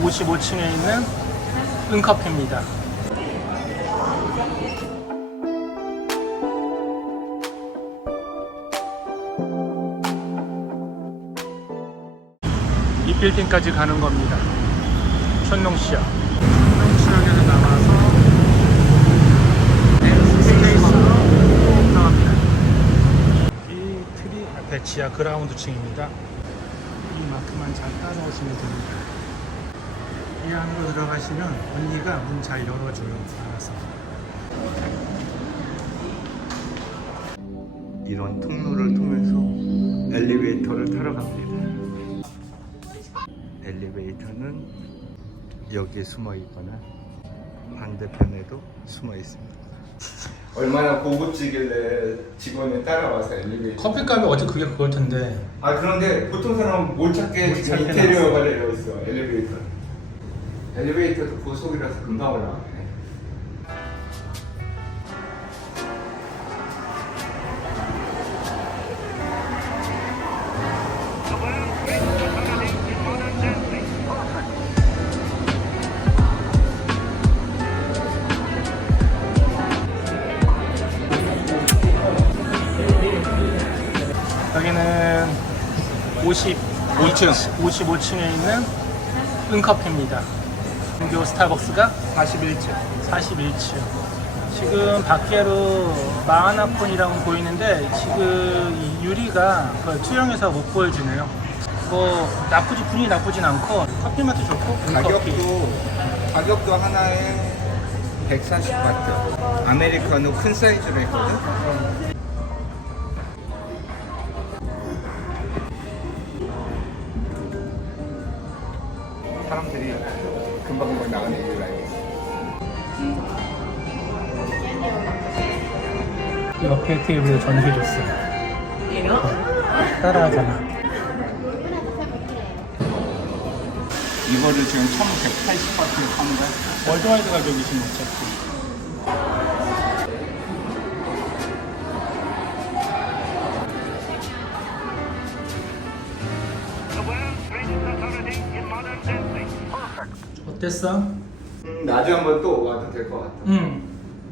55층에 있는 은카페입니다. 이 빌딩까지 가는 겁니다. 천농시장. 천농시장에서 나와서. 이 트리 앞에 지하 그라운드 층입니다. 이 마크만 잘 따라오시면 됩니다. 이 안으로 들어가시면 언니가 문 잘 열어줘요. 알아서. 이런 통로를 통해서 엘리베이터를 타러 갑니다. 엘리베이터는 여기에 숨어 있거나 반대편에도 숨어 있습니다. 얼마나 고급지길래 직원이 따라와서 엘리베이터. 커피값이 어제 그게 그걸 텐데. 아 그런데 보통 사람은 못 찾게 지금 인테리어가 되어 있어 엘리베이터. 엘리베이터도 고속이라서 금방 올라가네. 여기는 50, 5층. 55층에 있는 은카페입니다. 근교 스타벅스가 41층. 41층. 지금 밖으로 마하나콘이라고 보이는데 지금 이 유리가 그걸 투영해서 못 보여주네요. 뭐 나쁘지 분위기 나쁘진 않고 커피 맛도 좋고 은커피. 가격도 가격도 하나에 140바트. 아메리카노 큰 사이즈로 했거든. 사람들이 금방금방 나가는 이유를 알겠어. 옆에 테이블에 전해줬어. 따라하잖아. 이거를 지금 1180바트에 파는 거야? 월드와이드 가격이지 뭐 어차피. 어땠어? 음, 나중에 한번 또 와도 될 것 같아. 응.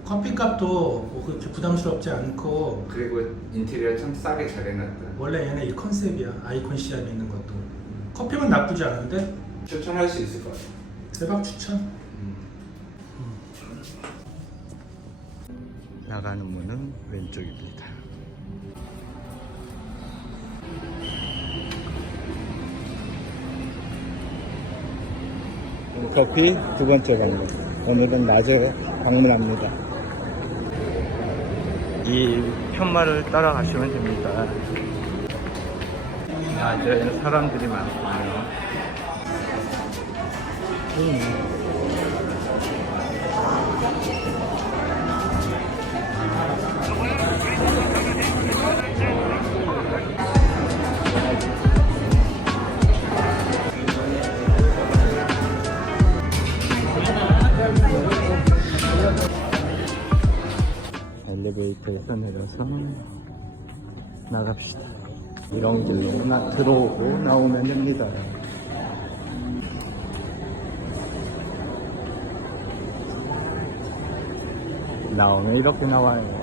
커피값도 뭐 그렇게 부담스럽지 않고 그리고 인테리어 참 싸게 잘 해놨다. 원래 얘네 이 컨셉이야 아이콘 시합에 있는 것도 커피만 나쁘지 않은데 추천할 수 있을 것 같아. 대박 추천 나가는 문은 왼쪽입니다. 커피 두 번째 방문. 오늘은 낮에 방문합니다. 이 편말을 따라가시면 됩니다. 낮에 사람들이 많군요. 엘리베이터에서 내려서 나갑시다. 이런 길로 나 들어오고 나오면 됩니다. 나오면 이렇게 나와요.